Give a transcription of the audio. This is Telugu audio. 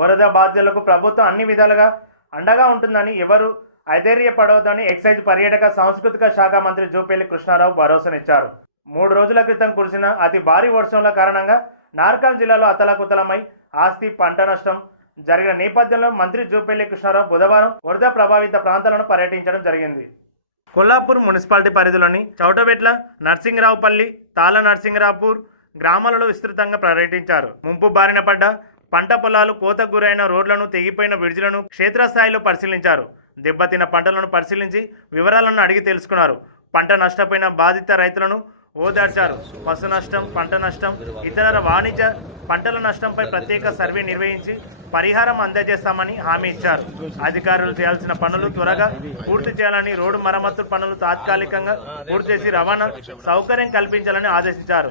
వరద బాధ్యులకు ప్రభుత్వం అన్ని విధాలుగా అండగా ఉంటుందని ఎవరు అధైర్యపడవద్దని ఎక్సైజ్ పర్యాటక సాంస్కృతిక శాఖ మంత్రి జూపల్లి కృష్ణారావు భరోసానిచ్చారు. మూడు రోజుల క్రితం కురిసిన అతి భారీ వర్షంల కారణంగా నార్కల్ జిల్లాలో అతలాకుతలమై ఆస్తి పంట నష్టం జరిగిన నేపథ్యంలో మంత్రి జూపల్లి కృష్ణారావు బుధవారం వరద ప్రభావిత ప్రాంతాలను పర్యటించడం జరిగింది. కొల్లాపూర్ మున్సిపాలిటీ పరిధిలోని చౌటబెట్ల నర్సింగరావుపల్లి తాళ నర్సింగరాపూర్ గ్రామాలలో విస్తృతంగా పర్యటించారు. ముంపు బారిన పడ్డ పంట పొలాలు కోతకు గురైన రోడ్లను తెగిపోయిన బ్రిడ్జ్లను క్షేత్రస్థాయిలో పరిశీలించారు. దెబ్బతిన్న పంటలను పరిశీలించి వివరాలను అడిగి తెలుసుకున్నారు. పంట నష్టపోయిన బాధిత రైతులను ఓదార్చారు. పశు నష్టం పంట నష్టం ఇతర వాణిజ్య పంటల నష్టంపై ప్రత్యేక సర్వే నిర్వహించి పరిహారం అందజేస్తామని హామీ ఇచ్చారు. అధికారులు చేయాల్సిన పనులు త్వరగా పూర్తి చేయాలని రోడ్డు మరమ్మతు పనులు తాత్కాలికంగా పూర్తి చేసి రవాణా సౌకర్యం కల్పించాలని ఆదేశించారు.